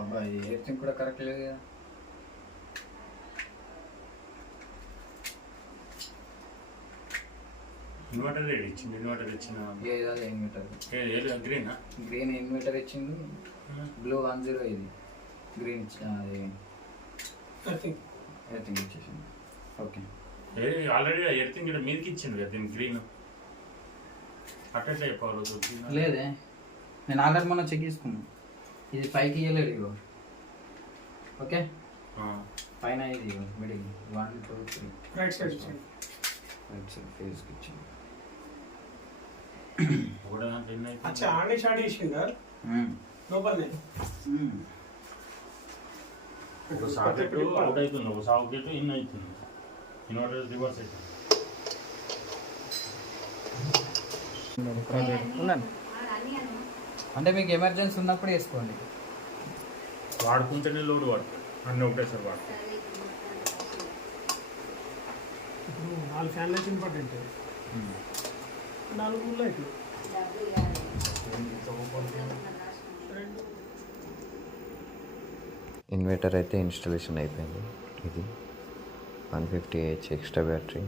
అబ్బాయి ఎర్తింగ్ కూడా కరెక్ట్ లేదు కదా. ఇన్వర్టర్ ఇచ్చింది, ఇన్వర్టర్ ఇచ్చిన అదే ఇన్వర్టర్ గ్రీన్ ఇన్వర్టర్ ఇచ్చింది. బ్లూ 10 ఇది గ్రీన్ అది ఎర్తింగ్ ఇచ్చేసింది. ఓకే ఆల్రెడీ ఎర్తింగ్ ఇక్కడ మీదకి ఇచ్చింది కదా దీనికి గ్రీన్. అట్లా చెప్పాలి లేదే, నేను ఆల్రెడీ మొన్న చెక్ చేసుకున్నాను. ఇది పైకి ఇవ్వలేడు ఇగో. ఓకే పైన ఇది మిడిల్ 1 2 3 రైట్ సైడ్ ఫేస్కి ఇచ్చింది. अच्छा आने स्टार्ट చేసిందా లోపలనే ఒక సాకెట్ అవుట్ అవుతుంది, ఒక సాకెట్ ఇన్ అవుతుంది, ఇన్వర్టర్ రివర్స్ అవుతుంది. ఉన్నాను అంటే మీకు ఎమర్జెన్సీ ఉన్నప్పుడు వేసుకోండి. వాడుకుంటేనే లోడ్ పడుతుంది, అన్నీ ఒకటేసారి వాడుతుంది. ఇప్పుడు 4 ఫ్యాన్లు అయితే ఇంపార్టెంట్, 4 లైట్లు. ఇన్వర్టర్ అయితే ఇన్స్టాలేషన్ అయిపోయింది. ఇది 150H ఎక్స్ట్రా బ్యాటరీ.